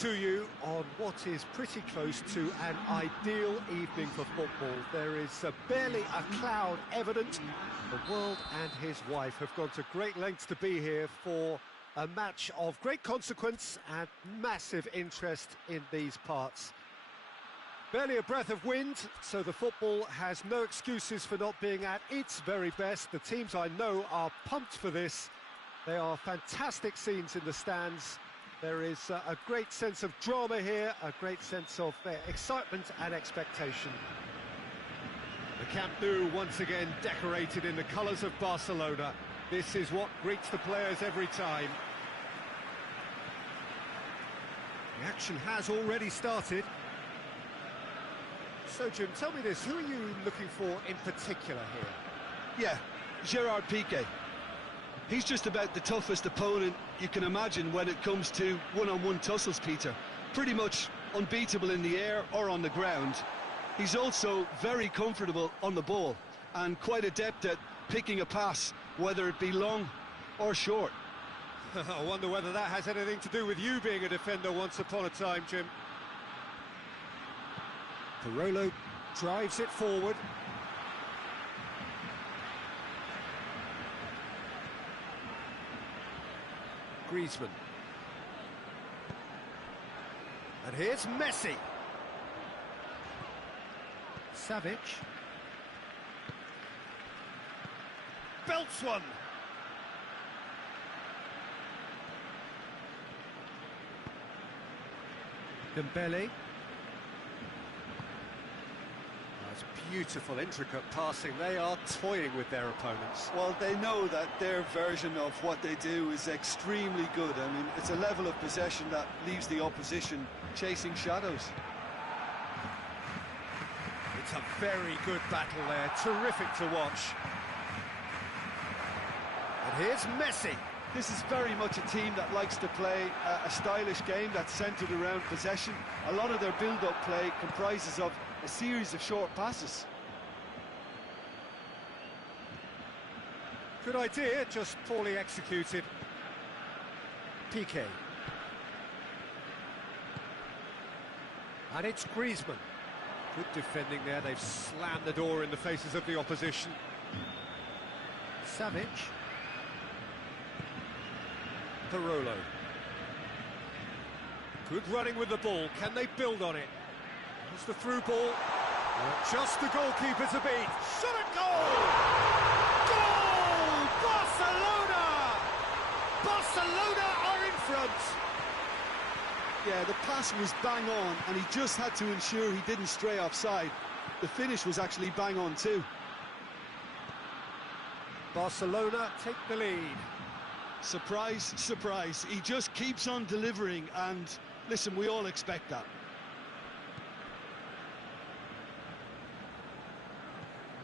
To you on what is pretty close to an ideal evening for football. There is barely a cloud evident. The world and his wife have gone to great lengths to be here for a match of great consequence and massive interest in these parts. Barely a breath of wind, so the football has no excuses for not being at its very best. The teams I know are pumped for this. They are fantastic scenes in the stands. There is a great sense of drama here, a great sense of excitement and expectation. The Camp Nou once again decorated in the colours of Barcelona. This is what greets the players every time. The action has already started. So, Jim, tell me this, who are you looking for in particular here? Yeah, Gerard Piqué. He's just about the toughest opponent you can imagine when it comes to one-on-one tussles, Peter. Pretty much unbeatable in the air or on the ground. He's also very comfortable on the ball and quite adept at picking a pass, whether it be long or short. I wonder whether that has anything to do with you being a defender once upon a time, Jim. Parolo drives it forward. Griezmann. And here's Messi. Savic. Belts one. Dembele. That's beautiful, intricate passing. They are toying with their opponents. Well, they know that their version of what they do is extremely good. I mean, it's a level of possession that leaves the opposition chasing shadows. It's a very good battle there, terrific to watch. And here's Messi. This is very much a team that likes to play a stylish game that's centred around possession. A lot of their build-up play comprises of a series of short passes. Good idea, just poorly executed. Piqué. And it's Griezmann. Good defending there, they've slammed the door in the faces of the opposition. Savic. Parolo. Good running with the ball, can they build on it? It's the through ball. Just the goalkeeper to beat. Shot at goal! Goal! Barcelona! Barcelona are in front. Yeah, the pass was bang on, and he just had to ensure he didn't stray offside. The finish was actually bang on too. Barcelona take the lead. Surprise, surprise. He just keeps on delivering, and listen, we all expect that.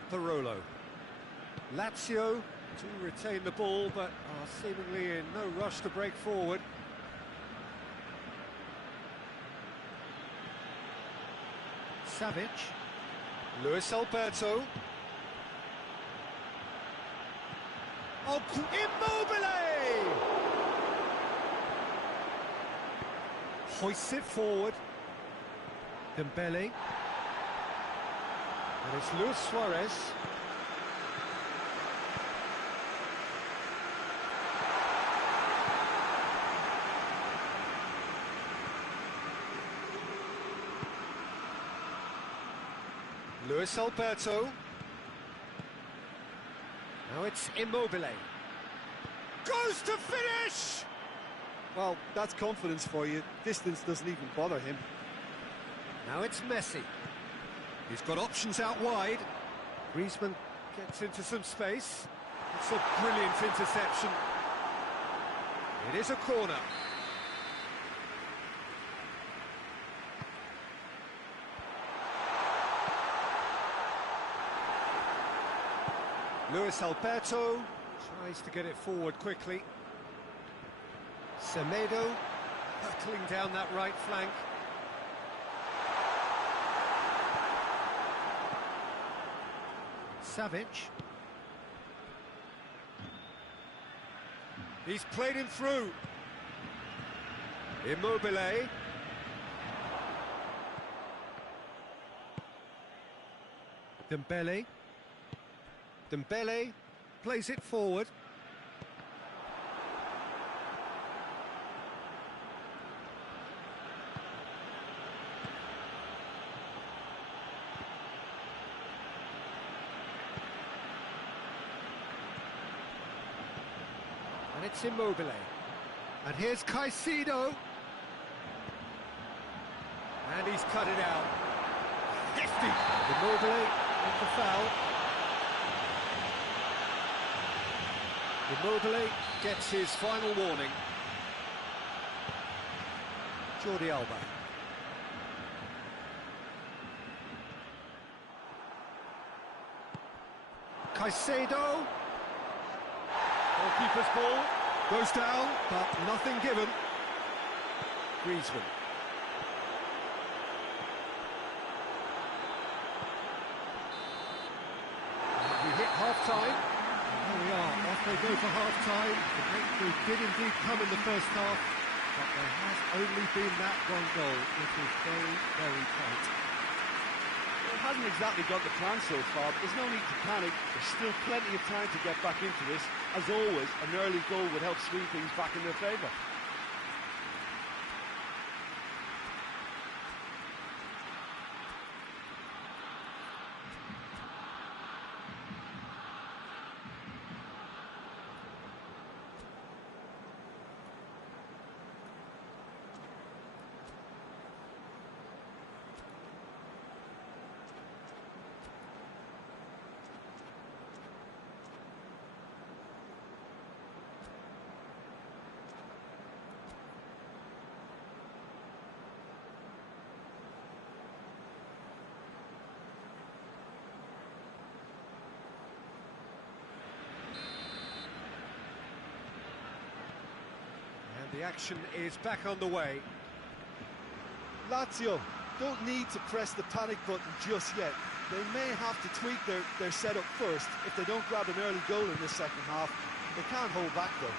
Parolo. Lazio to retain the ball, but are seemingly in no rush to break forward. Savic. Luis Alberto. Oh, Immobile! Hoists it forward. Dembele. And it's Luis Suarez. Luis Alberto. Now it's Immobile. Goes to finish! Well, that's confidence for you. Distance doesn't even bother him. Now it's Messi. He's got options out wide. Griezmann gets into some space. It's a brilliant interception. It is a corner. Luis Alberto tries to get it forward quickly. Semedo hurtling down that right flank. Savic. He's played him through. Immobile. Dembele. Dembele plays it forward. And it's Immobile. And here's Caicedo. And he's cut it out. Hefty! Immobile with the foul. Immobile gets his final warning. Jordi Alba. Caicedo. Goalkeeper's ball. Goes down, but nothing given. Griezmann. We hit half-time. Here we are, off they go for half-time. The breakthrough did indeed come in the first half, but there has only been that one goal. It was very, very tight. Well, it hasn't exactly got the plan so far, but there's no need to panic. There's still plenty of time to get back into this. As always, an early goal would help swing things back in their favour. The action is back underway. Lazio don't need to press the panic button just yet. They may have to tweak their setup first. If they don't grab an early goal in this second half, they can't hold back though.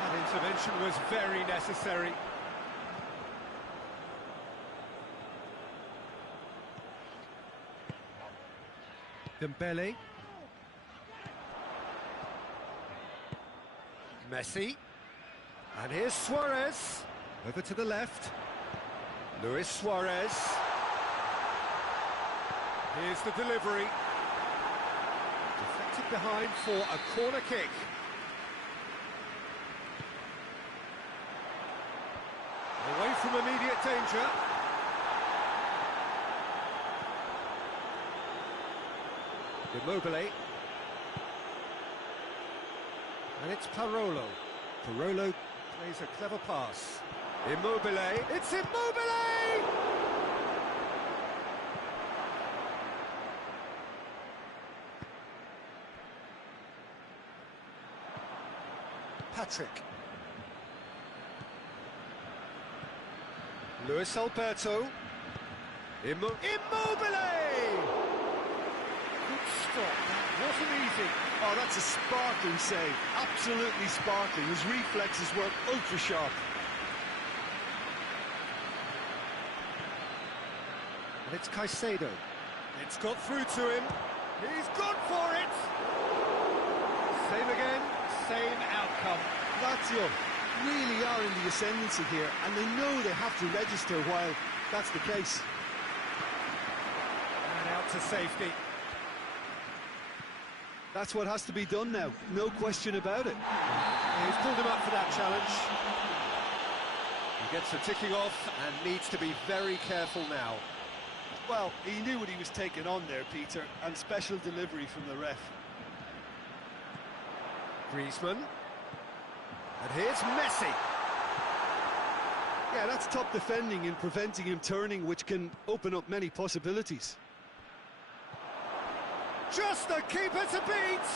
That intervention was very necessary. Dembele. Messi. And here's Suarez. Over to the left. Luis Suarez. Here's the delivery. Deflected behind for a corner kick. Away from immediate danger. Immobile. And it's Parolo. Parolo plays a clever pass. Immobile. It's Immobile! Patrick. Luis Alberto. Immobile! Good stop. That wasn't easy. Oh, that's a sparkling save. Absolutely sparkling. His reflexes work ultra sharp. And it's Caicedo. It's got through to him. He's gone for it! Same again, same outcome. Lazio really are in the ascendancy here, and they know they have to register while that's the case. And out to safety. That's what has to be done now, no question about it. He's pulled him up for that challenge. He gets the ticking off and needs to be very careful now. Well, he knew what he was taking on there, Peter, and special delivery from the ref. Griezmann. And here's Messi. Yeah, that's top defending and preventing him turning, which can open up many possibilities. Just the keeper to beat!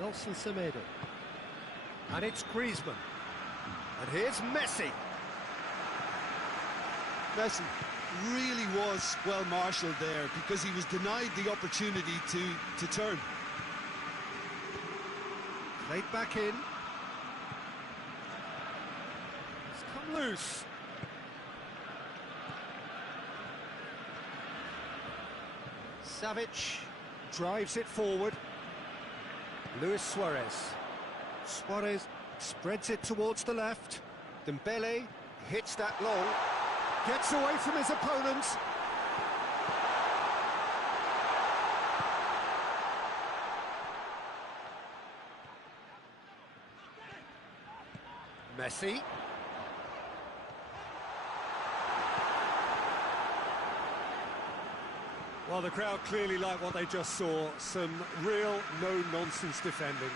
Nelson Semedo. And it's Griezmann. And here's Messi. Messi really was well marshalled there because he was denied the opportunity to turn. Played back in. loose. Savic drives it forward. Luis Suarez. Suarez spreads it towards the left. Dembele hits that long. Gets away from his opponents. Messi. Well, the crowd clearly like what they just saw. Some real no-nonsense defending.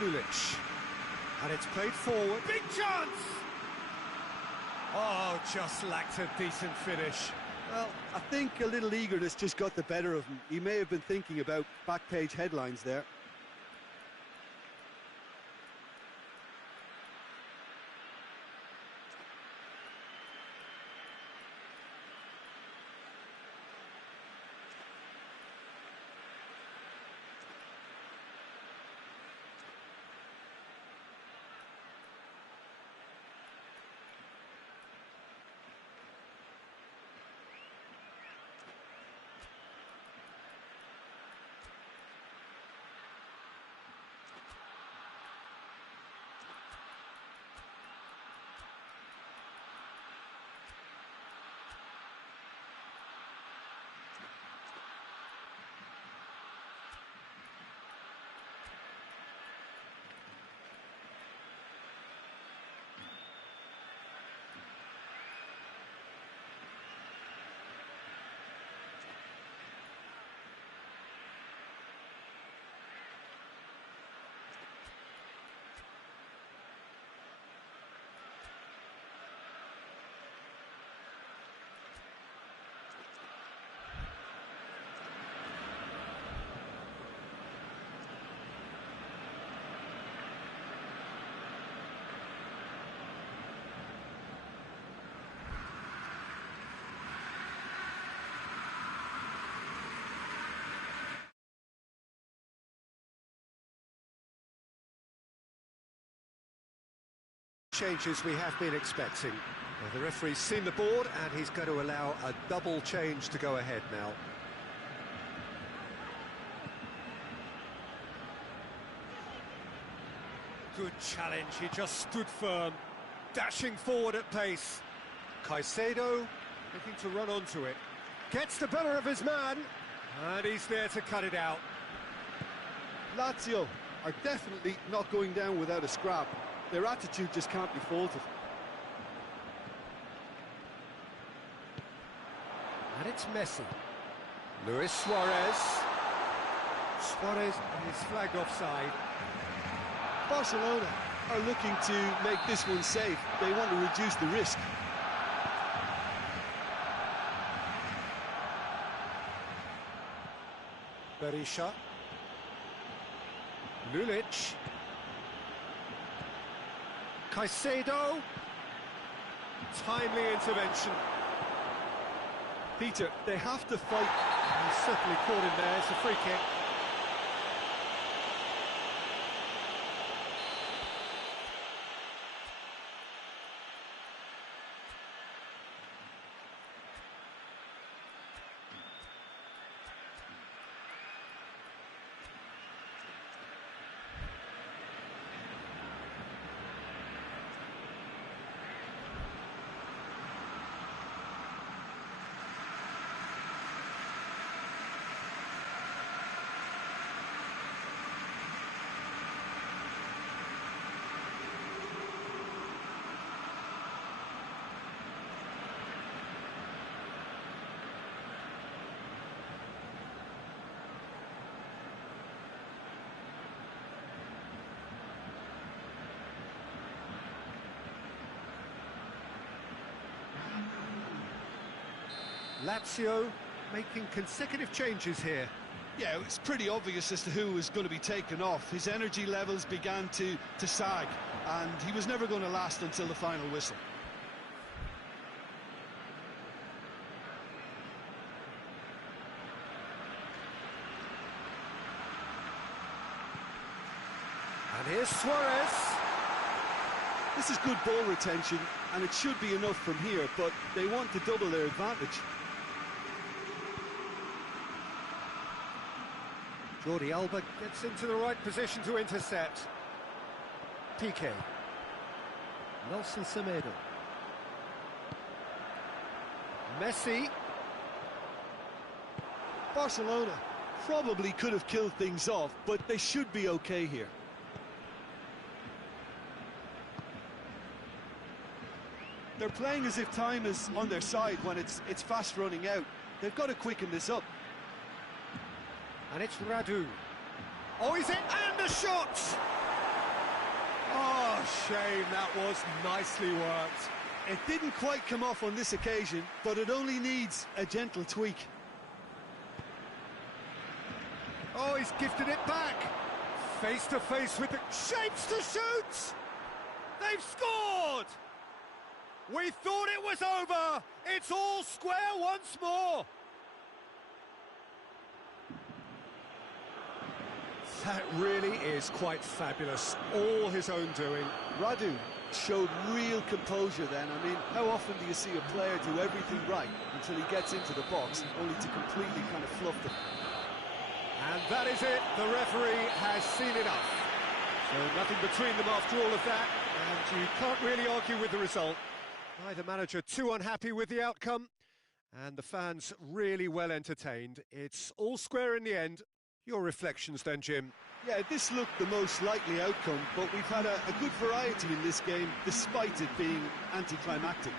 Lulic. And it's played forward. Big chance! Oh, just lacked a decent finish. Well, I think a little eagerness just got the better of him. He may have been thinking about back-page headlines there. Changes we have been expecting. Well, the referee's seen the board and he's going to allow a double change to go ahead now. Good challenge, he just stood firm, dashing forward at pace. Caicedo looking to run onto it. Gets the better of his man, and he's there to cut it out. Lazio are definitely not going down without a scrap. Their attitude just can't be faulted. And it's Messi. Luis Suarez. Suarez is flagged offside. Barcelona are looking to make this one safe. They want to reduce the risk. Berisha. Lulic. Caicedo. Timely intervention. Peter, they have to fight. He's certainly caught in there. It's a free kick. Lazio making consecutive changes here. Yeah, it's pretty obvious as to who was going to be taken off. His energy levels began to sag, and he was never going to last until the final whistle. And here's Suarez. This is good ball retention, and it should be enough from here, but they want to double their advantage. Jordi Alba gets into the right position to intercept. Piqué. Nelson Semedo. Messi. Barcelona probably could have killed things off, but they should be okay here. They're playing as if time is on their side when it's fast running out. They've got to quicken this up. And it's Radu. Oh, he's in, and the shot! Oh, shame, that was nicely worked. It didn't quite come off on this occasion, but it only needs a gentle tweak. Oh, he's gifted it back. Face to face with the shapes to shoot. They've scored. We thought it was over. It's all square once more. That really is quite fabulous. All his own doing. Radu showed real composure then. I mean, how often do you see a player do everything right until he gets into the box, only to completely kind of fluff them? And that is it. The referee has seen enough. So nothing between them after all of that, and you can't really argue with the result. Neither manager too unhappy with the outcome, and the fans really well entertained. It's all square in the end. Your reflections then, Jim? Yeah, this looked the most likely outcome, but we've had a good variety in this game, despite it being anticlimactic.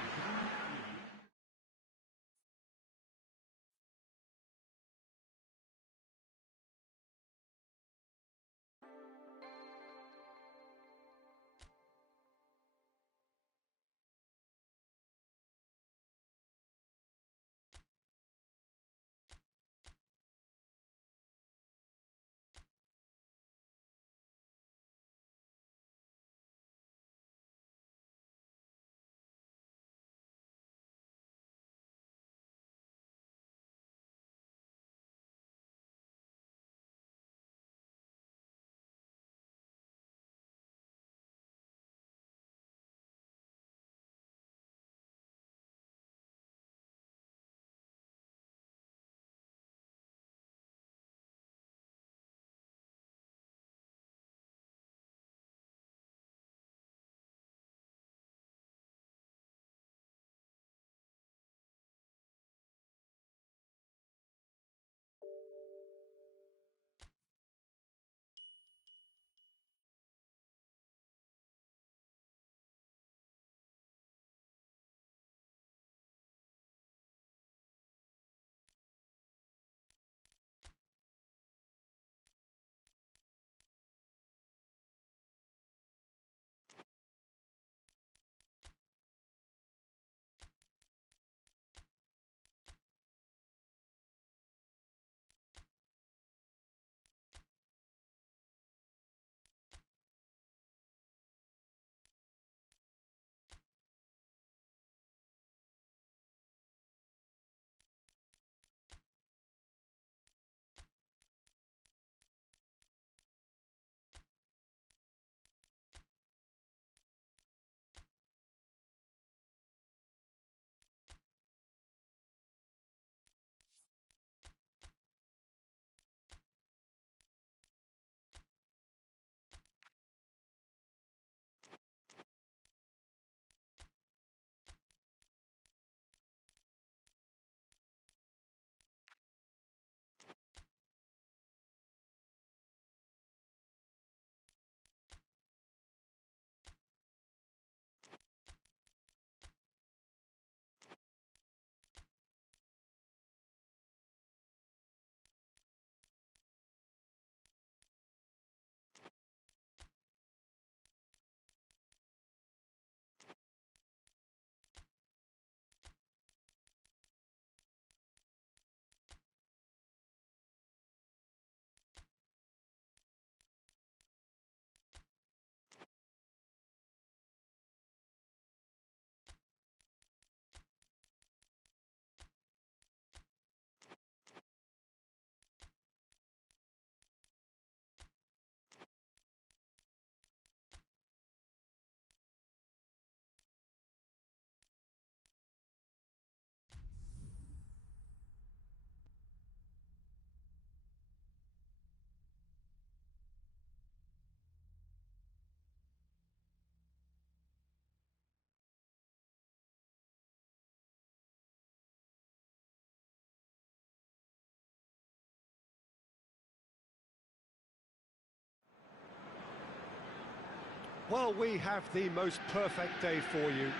Well, we have the most perfect day for you.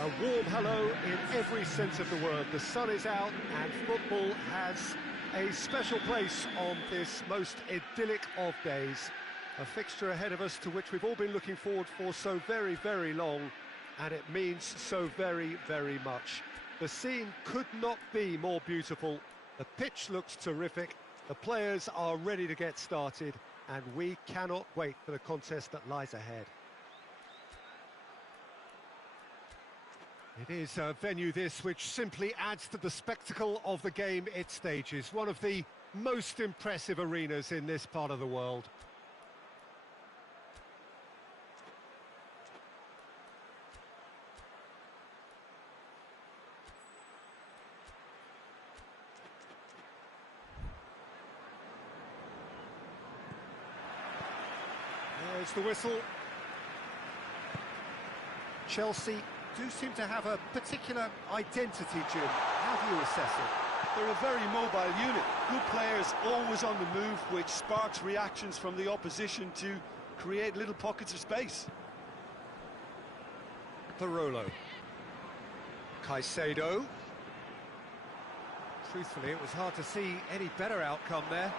A warm hello in every sense of the word. The sun is out and football has a special place on this most idyllic of days. A fixture ahead of us to which we've all been looking forward for so very, very long, and it means so very, very much. The scene could not be more beautiful. The pitch looks terrific. The players are ready to get started, and we cannot wait for the contest that lies ahead. It is a venue this which simply adds to the spectacle of the game it stages. One of the most impressive arenas in this part of the world. There's the whistle. Chelsea do seem to have a particular identity, Jim. How do you assess it? They're a very mobile unit. Good players, always on the move, which sparks reactions from the opposition to create little pockets of space. Barolo. Caicedo. Truthfully, it was hard to see any better outcome there.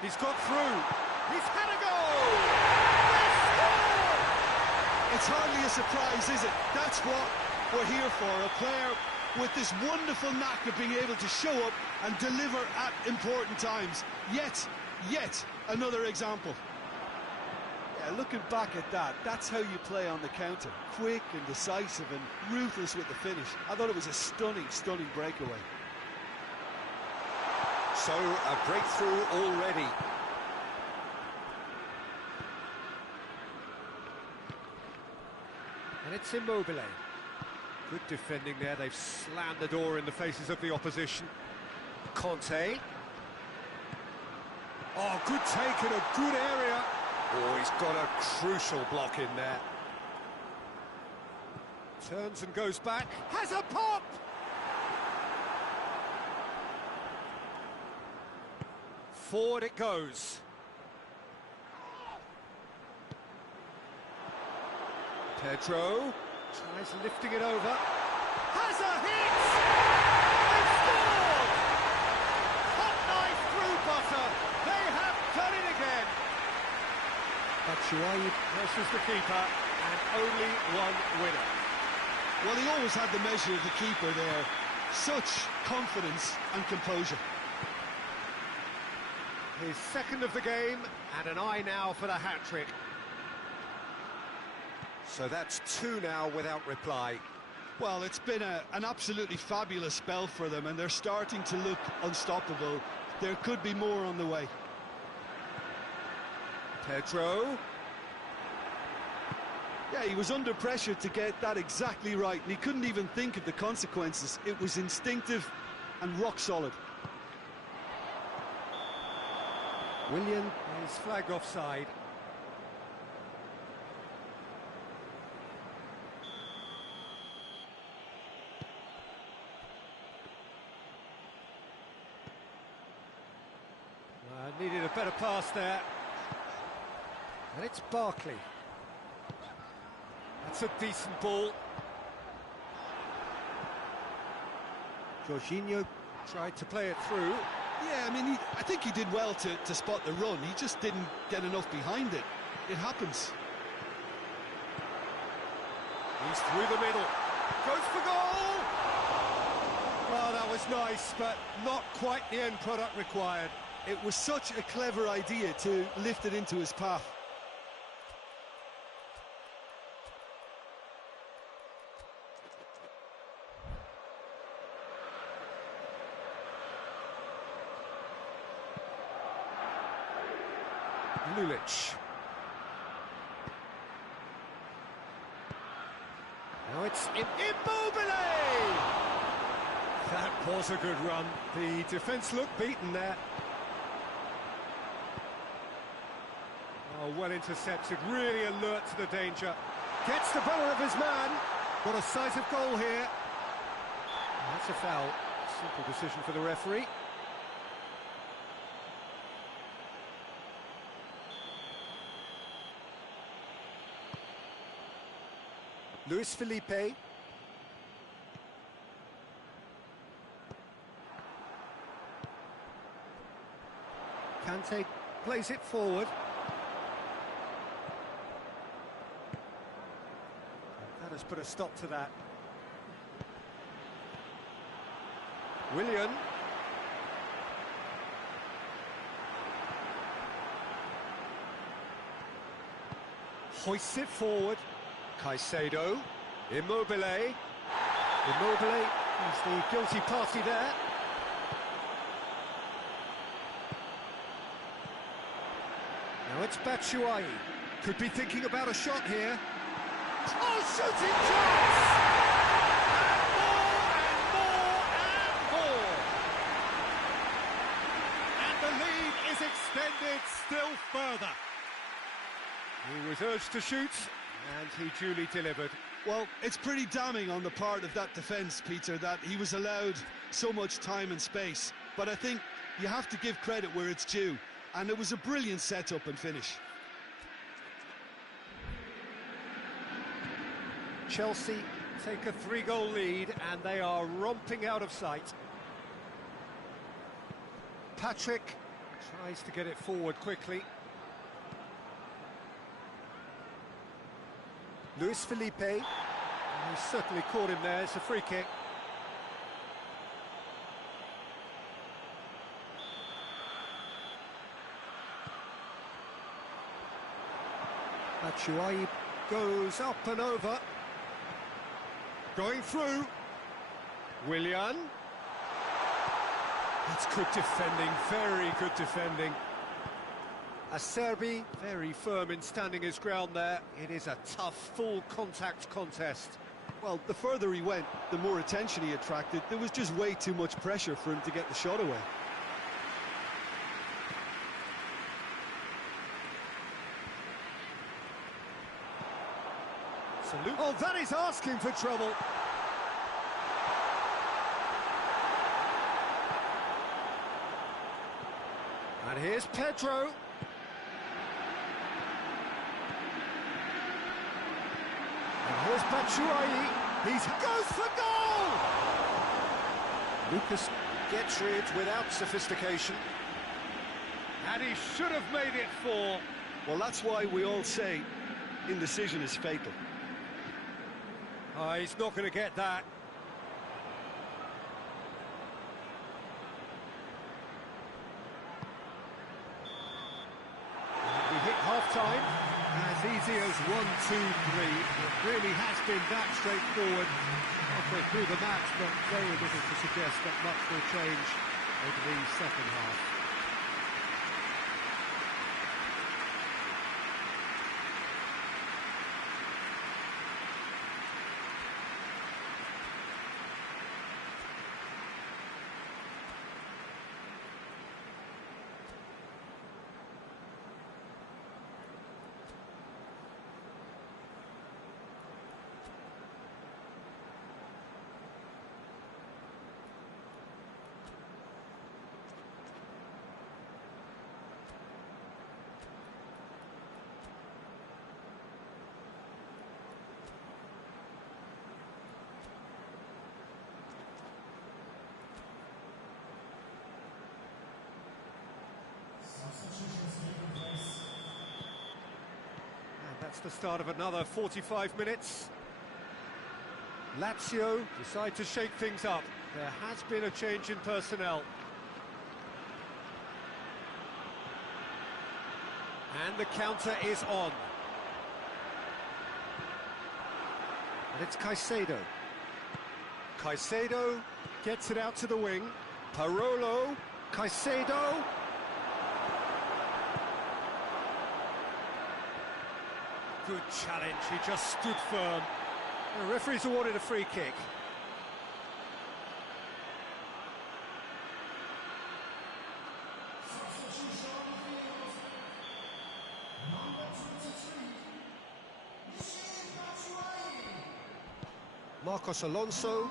He's got through. He's had a goal! It's hardly a surprise, is it? That's what we're here for. A player with this wonderful knack of being able to show up and deliver at important times. Yet another example. Yeah, looking back at that, that's how you play on the counter. Quick and decisive and ruthless with the finish. I thought it was a stunning breakaway. So, a breakthrough already. And it's Immobile. Good defending there. They've slammed the door in the faces of the opposition. Conte. Oh, good take in a good area. Oh, he's got a crucial block in there. Turns and goes back. Has a pop! Forward it goes. Pedro tries lifting it over. Has a hit! They've scored! Hot knife through butter. They have done it again. Batshuayi versus the keeper, and only one winner. Well, he always had the measure of the keeper there. Such confidence and composure. His second of the game, and an eye now for the hat-trick. So that's two now without reply. Well, it's been an absolutely fabulous spell for them, and they're starting to look unstoppable. There could be more on the way. Pedro. Yeah, he was under pressure to get that exactly right, and he couldn't even think of the consequences. It was instinctive and rock solid. Willian is flagged offside. Needed a better pass there. And it's Barkley. That's a decent ball. Jorginho tried to play it through. Yeah, I mean, I think he did well to spot the run. He just didn't get enough behind it. It happens. He's through the middle. Goes for goal! Well, that was nice, but not quite the end product required. It was such a clever idea to lift it into his path. Lulic. Now it's Immobile! That was a good run. The defence looked beaten there. Oh, well intercepted, really alert to the danger. Gets the better of his man. Got a decisive goal here. That's a foul. Simple decision for the referee. Luis Felipe. Kante plays it forward. That has put a stop to that. Willian. Hoists it forward. Caicedo. Immobile. Immobile is the guilty party there. Now it's Batshuayi. Could be thinking about a shot here. Oh, shooting chance! And more! And the lead is extended still further. He was urged to shoot, and he duly delivered. Well, it's pretty damning on the part of that defence, Peter, that he was allowed so much time and space. But I think you have to give credit where it's due, and it was a brilliant set-up and finish. Chelsea take a 3-goal lead, and they are romping out of sight. Patrick tries to get it forward quickly. Luis Felipe, he certainly caught him there. It's a free kick. Batshuayi goes up and over. Going through. Willian. That's good defending, very good defending. Acerbi, very firm in standing his ground there. It is a tough, full-contact contest. Well, the further he went, the more attention he attracted. There was just way too much pressure for him to get the shot away. Salute. Oh, that is asking for trouble. And here's Pedro. And here's Batshuayi. He goes for goal! Lucas gets rid without sophistication. And he should have made it 4. Well, that's why we all say indecision is fatal. Oh, he's not going to get that. We hit half-time. As easy as 1, 2, 3. It really has been that straightforward halfway through the match, but very little to suggest that much will change over the second half. That's the start of another 45 minutes. Lazio decide to shake things up. There has been a change in personnel. And the counter is on. And it's Caicedo. Caicedo gets it out to the wing. Parolo. Caicedo. Good challenge, he just stood firm. The referee's awarded a free kick. Marcos Alonso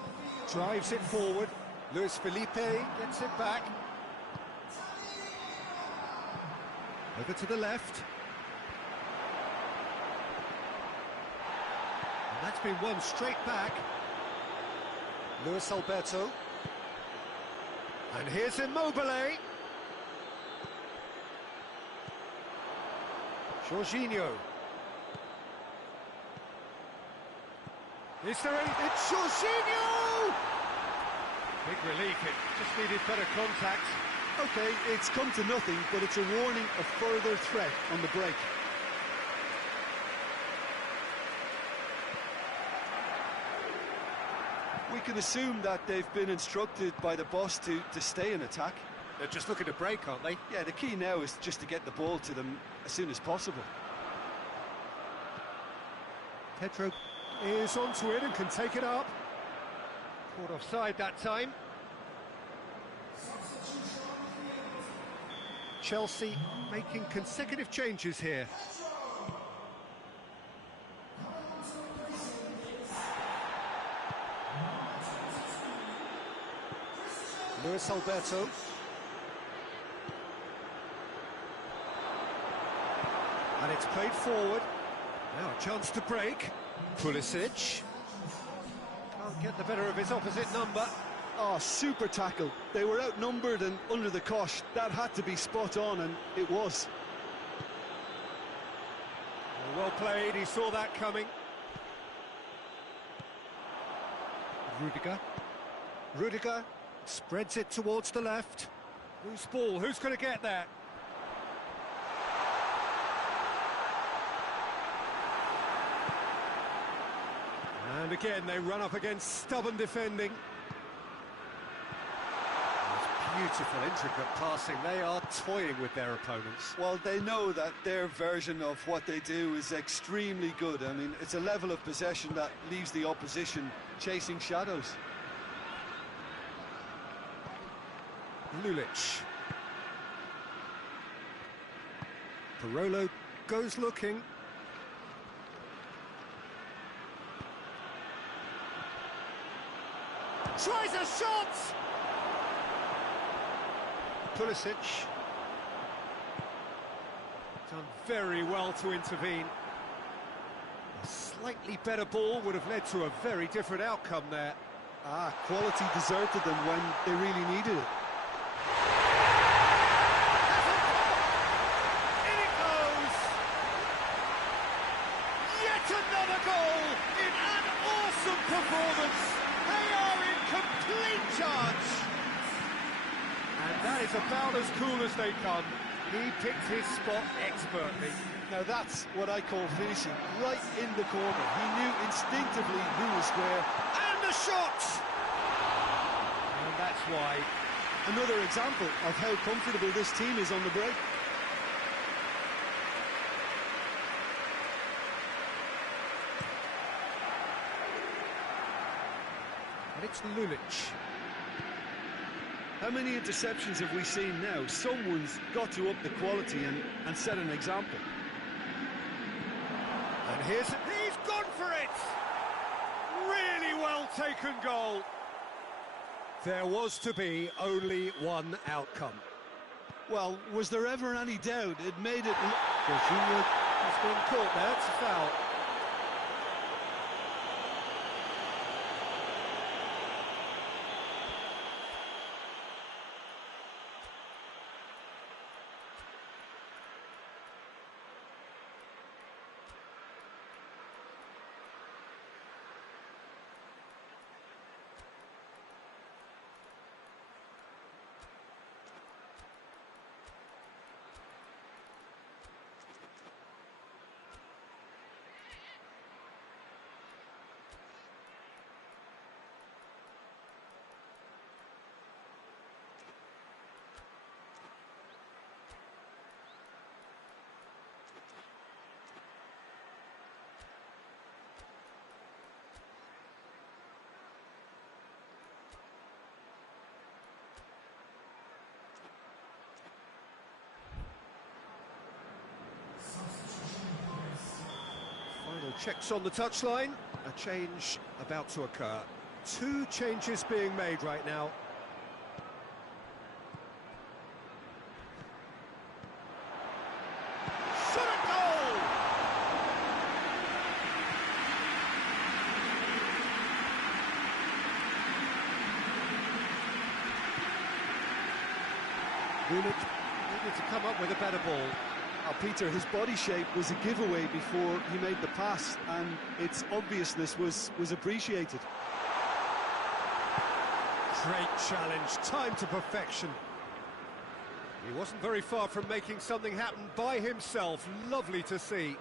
drives it forward. Luis Felipe gets it back. Over to the left. That's been won straight back. Luis Alberto. And here's Immobile. Jorginho. Is there any... It's Jorginho! Big relief, it just needed better contact. Okay, it's come to nothing, but it's a warning of further threat on the break. We can assume that they've been instructed by the boss to stay in attack. They're just looking to break, aren't they? Yeah, the key now is just to get the ball to them as soon as possible. Pedro is onto it and can take it up. Caught offside that time. Chelsea making consecutive changes here. Luis Alberto. And it's played forward. Now a chance to break. Pulisic. Can't get the better of his opposite number. Oh, super tackle. They were outnumbered and under the cosh. That had to be spot on, and it was. Well played, he saw that coming. Rudiger spreads it towards the left. Loose ball, who's going to get that? And again, they run up against stubborn defending. Beautiful, intricate passing. They are toying with their opponents. Well, they know that their version of what they do is extremely good. I mean, it's a level of possession that leaves the opposition chasing shadows. Lulic. Parolo goes looking. Tries a shot! Pulisic. Done very well to intervene. A slightly better ball would have led to a very different outcome there. Quality deserted them when they really needed it. In it goes! Yet another goal in an awesome performance. They are in complete charge. And that is about as cool as they come. He picked his spot expertly. Now that's what I call finishing, right in the corner. He knew instinctively who was where. And the shot! And that's why. Another example of how comfortable this team is on the break. And it's Lulic. How many interceptions have we seen now? Someone's got to up the quality and set an example. And he's gone for it! Really well taken goal. There was to be only one outcome. Well, was there ever any doubt? It made it... Jorginho has been caught there, it's a foul. Final checks on the touchline. A change about to occur. Two changes being made right now. Shot a goal! Gullit needed to come up with a better ball. Now, Peter, his body shape was a giveaway before he made the pass, and its obviousness was appreciated. Great challenge, time to perfection. He wasn't very far from making something happen by himself. Lovely to see.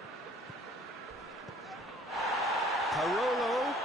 Parolo.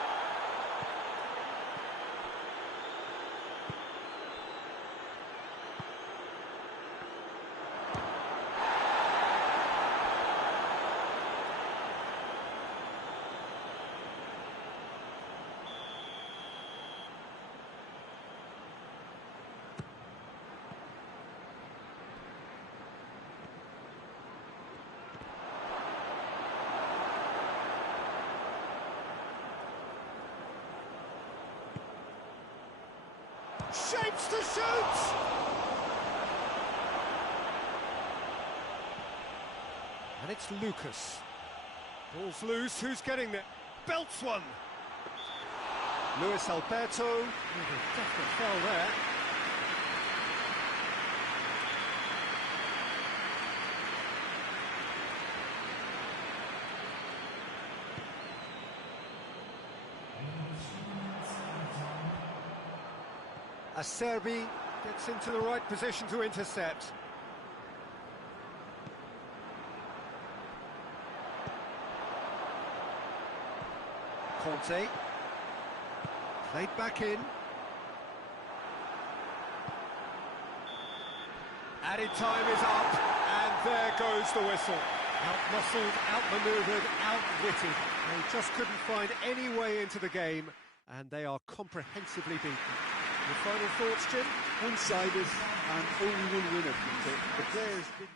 Shapes to shoot! And it's Lucas. Ball's loose, who's getting there? Belts one! Luis Alberto. Definitely fell there. Acerbi gets into the right position to intercept. Conte. Played back in. Added time is up, and there goes the whistle. Out-muscled, out-manoeuvred, outwitted. They just couldn't find any way into the game, and they are comprehensively beaten. Your final thoughts, Jim? One-sided and only one winner, Peter. The players didn't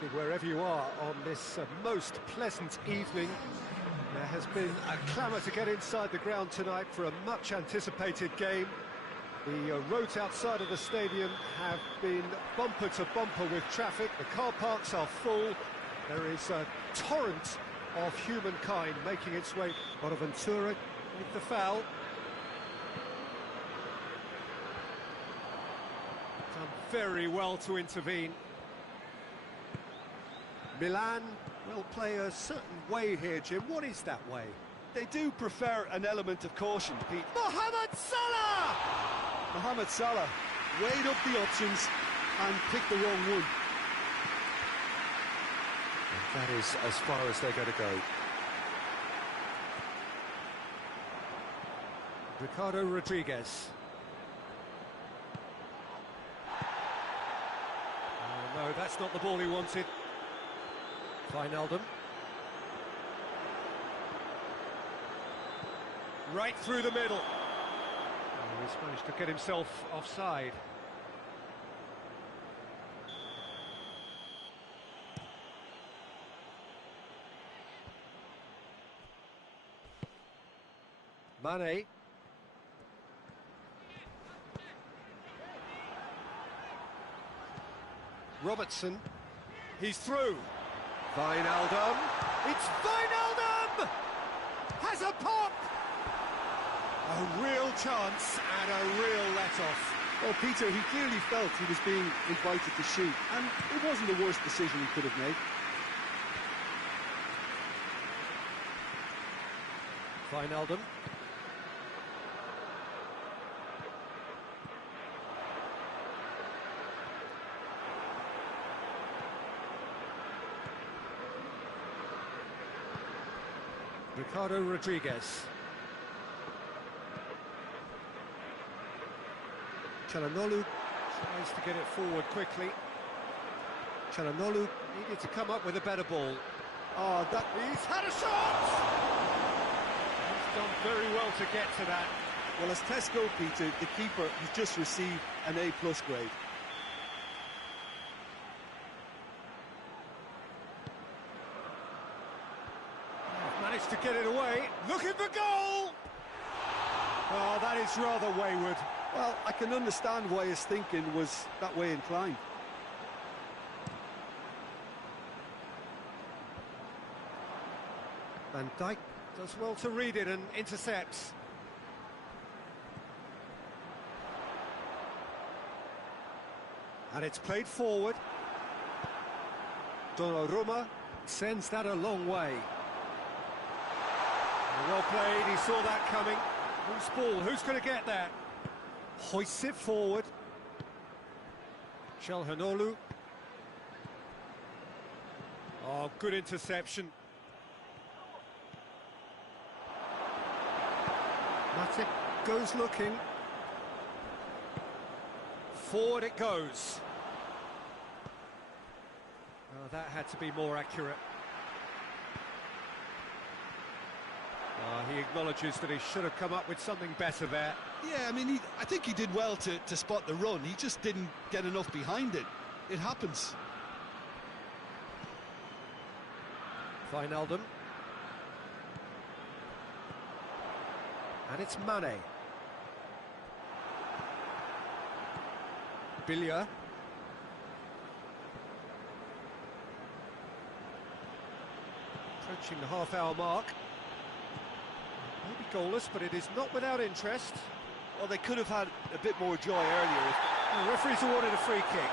evening, wherever you are on this most pleasant evening. There has been a clamour to get inside the ground tonight for a much-anticipated game. The roads outside of the stadium have been bumper to bumper with traffic. The car parks are full. There is a torrent of humankind making its way. Bonaventura with the foul. Done very well to intervene. Milan will play a certain way here, Jim. What is that way? They do prefer an element of caution, Pete. Mohamed Salah! Mohamed Salah weighed up the options and picked the wrong one. And that is as far as they're going to go. Ricardo Rodriguez. Oh, no, that's not the ball he wanted. Wijnaldum. Right through the middle. Oh, he's managed to get himself offside. Mane. Robertson. He's through. Wijnaldum. It's Wijnaldum! Has a pop! A real chance and a real let-off. Well, Peter, he clearly felt he was being invited to shoot, and it wasn't the worst decision he could have made. Wijnaldum. Ricardo Rodriguez. Çalhanoğlu tries to get it forward quickly. Çalhanoğlu needed to come up with a better ball. Oh, he's had a shot! He's done very well to get to that. Well, as tests go, Peter, the keeper has just received an A+ grade. Managed to get it away. Looking for goal! Oh, that is rather wayward. Well, I can understand why his thinking was that way inclined. Van Dijk does well to read it and intercepts. And it's played forward. Donnarumma sends that a long way. Well played, he saw that coming. Who's ball? Who's going to get that? Hoists it forward. Çalhanoğlu. Oh, good interception. Matic goes looking. Forward it goes. Oh, that had to be more accurate. He acknowledges that he should have come up with something better there. Yeah, I mean, I think he did well to spot the run. He just didn't get enough behind it. It happens. Wijnaldum. And it's Mane. Billia. Approaching the half-hour mark. Maybe goalless, but it is not without interest. Well, they could have had a bit more joy earlier. The referee's awarded a free kick.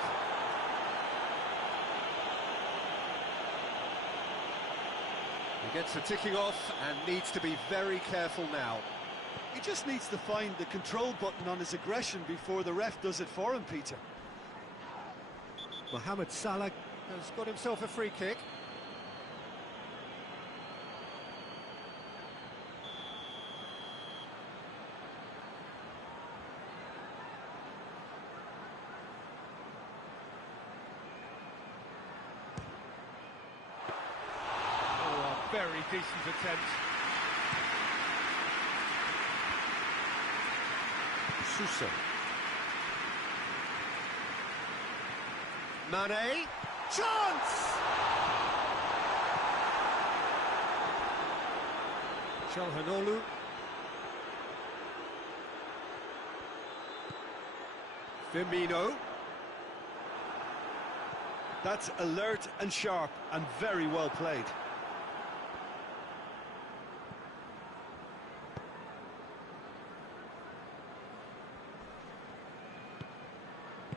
He gets the ticking off and needs to be very careful now. He just needs to find the control button on his aggression before the ref does it for him, Peter. Mohamed Salah has got himself a free kick. Very decent attempt. Sousa. Mane. Chance! Çalhanoğlu. Firmino. That's alert and sharp and very well played.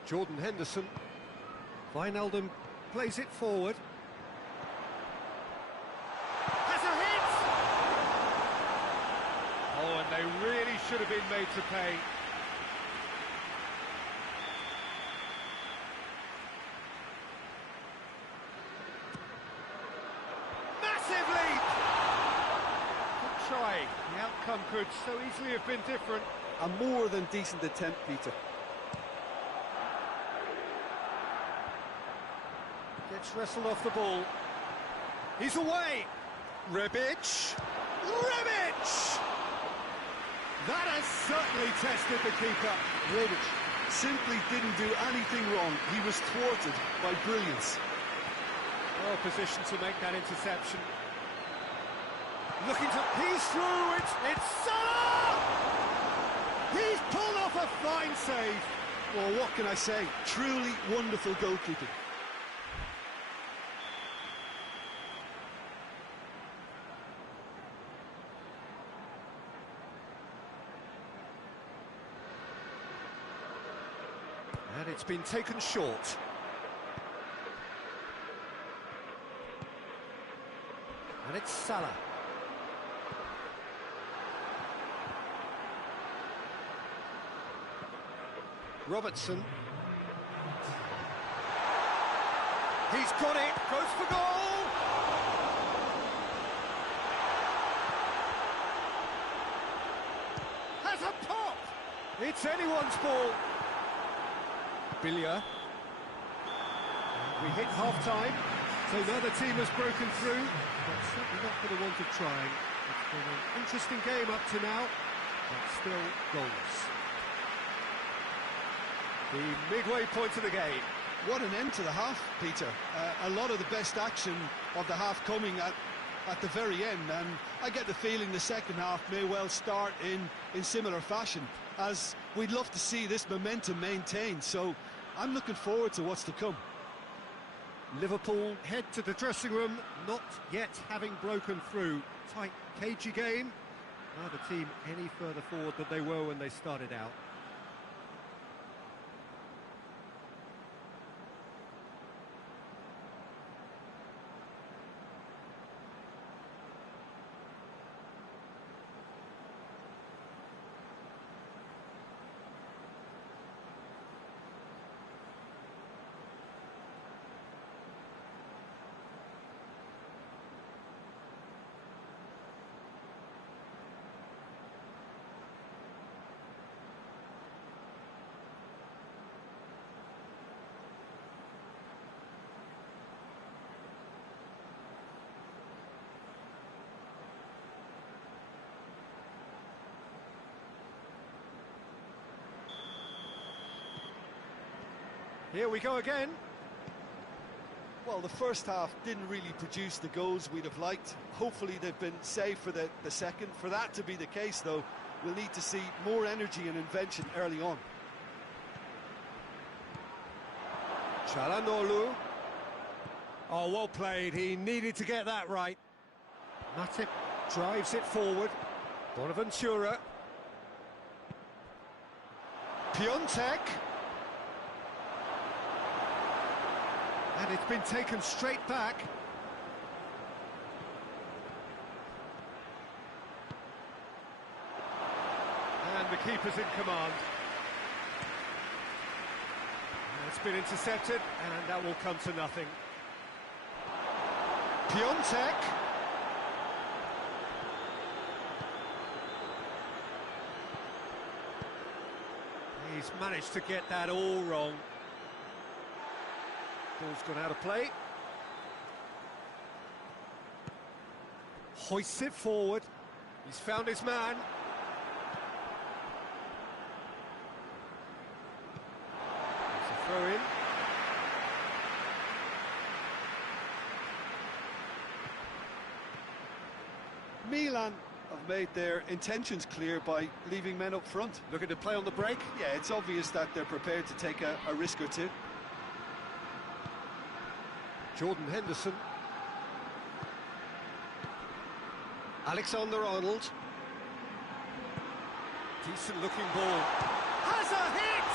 Jordan Henderson. Wijnaldum plays it forward. Has a hit! Oh, and they really should have been made to pay. Massive leap! Good try. The outcome could so easily have been different. A more than decent attempt, Peter. Gets wrestled off the ball. He's away! Rebic! Rebic! That has certainly tested the keeper. Rebic simply didn't do anything wrong. He was thwarted by brilliance. Well positioned to make that interception. Looking to... He's through! It's Salah! He's pulled off a fine save. Well, what can I say? Truly wonderful goalkeeping. And it's been taken short. And it's Salah. Robertson. He's got it, goes for goal! Has a pop! It's anyone's ball. Billia. We hit half-time, so neither team has broken through, but certainly not for the want of trying. It's been an interesting game up to now, but still goals. The midway point of the game. What an end to the half, Peter. A lot of the best action of the half coming at the very end, and I get the feeling the second half may well start in similar fashion, as we'd love to see this momentum maintained, so I'm looking forward to what's to come. Liverpool head to the dressing room, not yet having broken through. Tight, cagey game. Neither team any further forward than they were when they started out. Here we go again. Well, the first half didn't really produce the goals we'd have liked. Hopefully they've been saved for the second. For that to be the case, though, we'll need to see more energy and invention early on. Çalhanoğlu. Oh, well played. He needed to get that right. Matip drives it forward. Bonaventura. Piontek. And it's been taken straight back. And the keeper's in command. And it's been intercepted, and that will come to nothing. Piontek. He's managed to get that all wrong. Ball's gone out of play. Hoists it forward. He's found his man. It's a throw in. Milan have made their intentions clear by leaving men up front. Looking to play on the break. Yeah, it's obvious that they're prepared to take a risk or two. Jordan Henderson. Alexander-Arnold. Decent looking ball. Has a hit!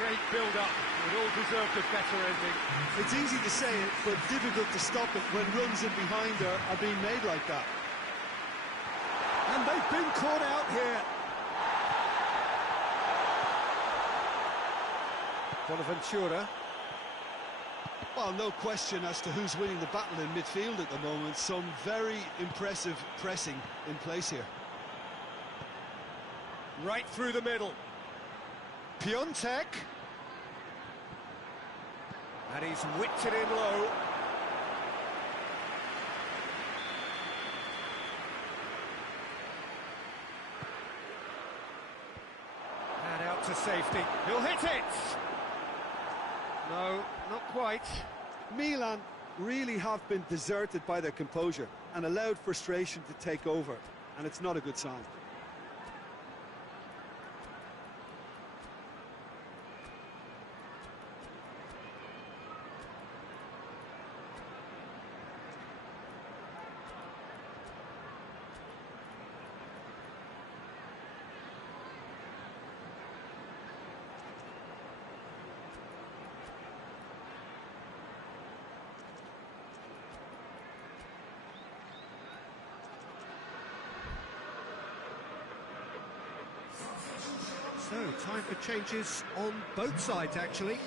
Great build-up. It all deserved a better ending. It's easy to say it, but difficult to stop it when runs in behind are being made like that. And they've been caught out here. Bonaventura. Well, no question as to who's winning the battle in midfield at the moment. Some very impressive pressing in place here. Right through the middle. Piontek. And he's whipped it in low. And out to safety. He'll hit it! No, not quite. Milan really have been deserted by their composure and allowed frustration to take over, and it's not a good sign. So, time for changes on both sides, actually.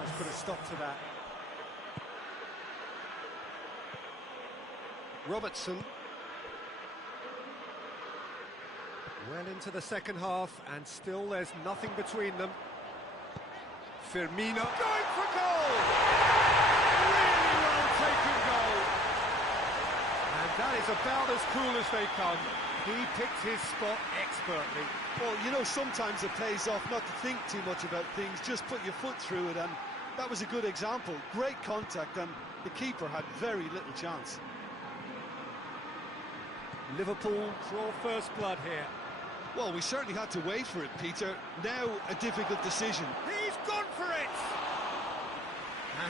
Let's put a stop to that. Robertson. Well into the second half, and still there's nothing between them. Firmino going for goal! Really well taken goal. And that is about as cool as they come. He picked his spot expertly. Well, you know, sometimes it pays off not to think too much about things, just put your foot through it, and that was a good example. Great contact, and the keeper had very little chance. Liverpool draw first blood here. Well, we certainly had to wait for it, Peter. Now a difficult decision. He's gone for it!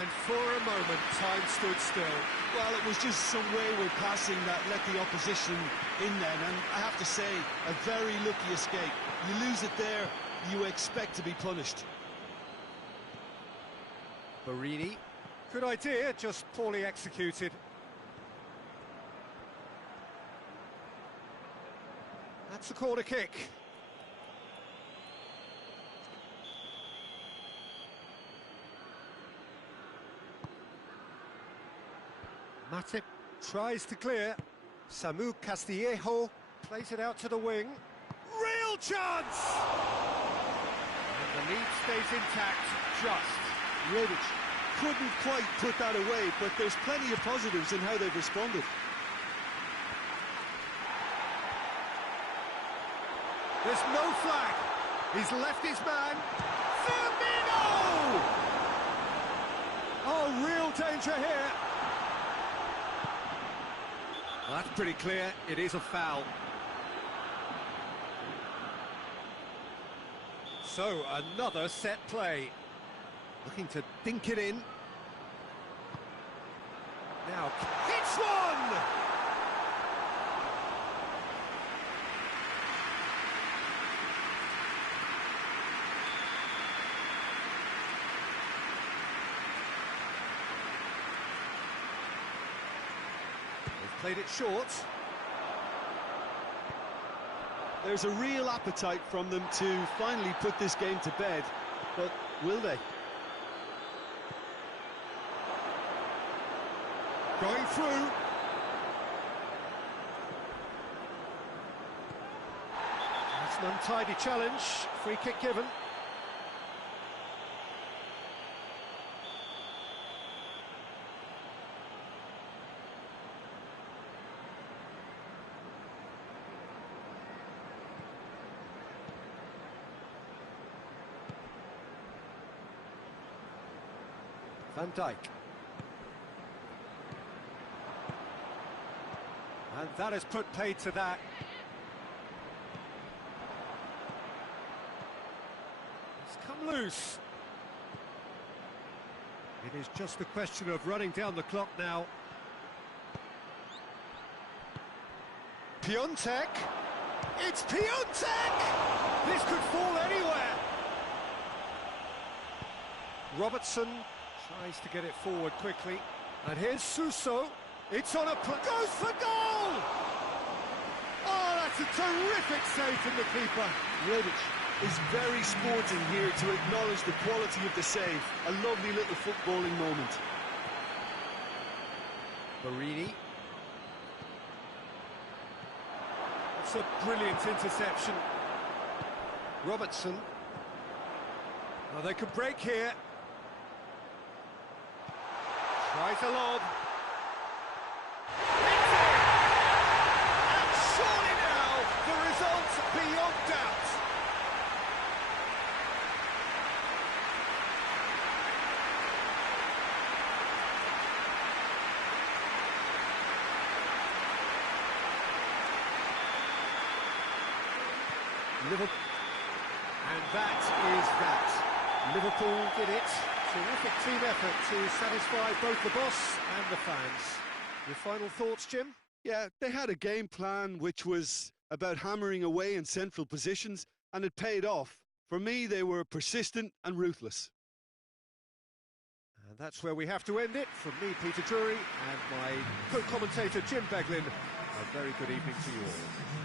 And for a moment, time stood still. Well, it was just some wayward passing that let the opposition in then, and I have to say, a very lucky escape. You lose it there, you expect to be punished. Barini. Good idea, just poorly executed. That's a corner kick. Matip tries to clear. Samu Castillejo plays it out to the wing. Real chance! And the lead stays intact, just. Rebic couldn't quite put that away, but there's plenty of positives in how they've responded. There's no flag. He's left his man. Firmino! Oh, real danger here. Well, that's pretty clear. It is a foul. So, another set play. Looking to dink it in. Now, hits one! Played it short. There's a real appetite from them to finally put this game to bed, but will they? Going through. That's an untidy challenge. Free kick given. Van Dijk. And that has put paid to that. It's come loose. It is just a question of running down the clock now. Piontek. It's Piontek! This could fall anywhere. Robertson tries to get it forward quickly. And here's Suso. It's on a... goes for goal! Oh, that's a terrific save from the keeper. Rebic is very sporting here to acknowledge the quality of the save. A lovely little footballing moment. Marini. It's a brilliant interception. Robertson. Oh, they could break here. Tries a lob. It's in! And surely now, the result's beyond doubt. Liverpool, and that is that. Liverpool did it. Terrific team effort to satisfy both the boss and the fans. Your final thoughts, Jim? Yeah, they had a game plan which was about hammering away in central positions, and it paid off. For me, they were persistent and ruthless. And that's where we have to end it. From me, Peter Drury, and my co-commentator, Jim Beglin, a very good evening to you all.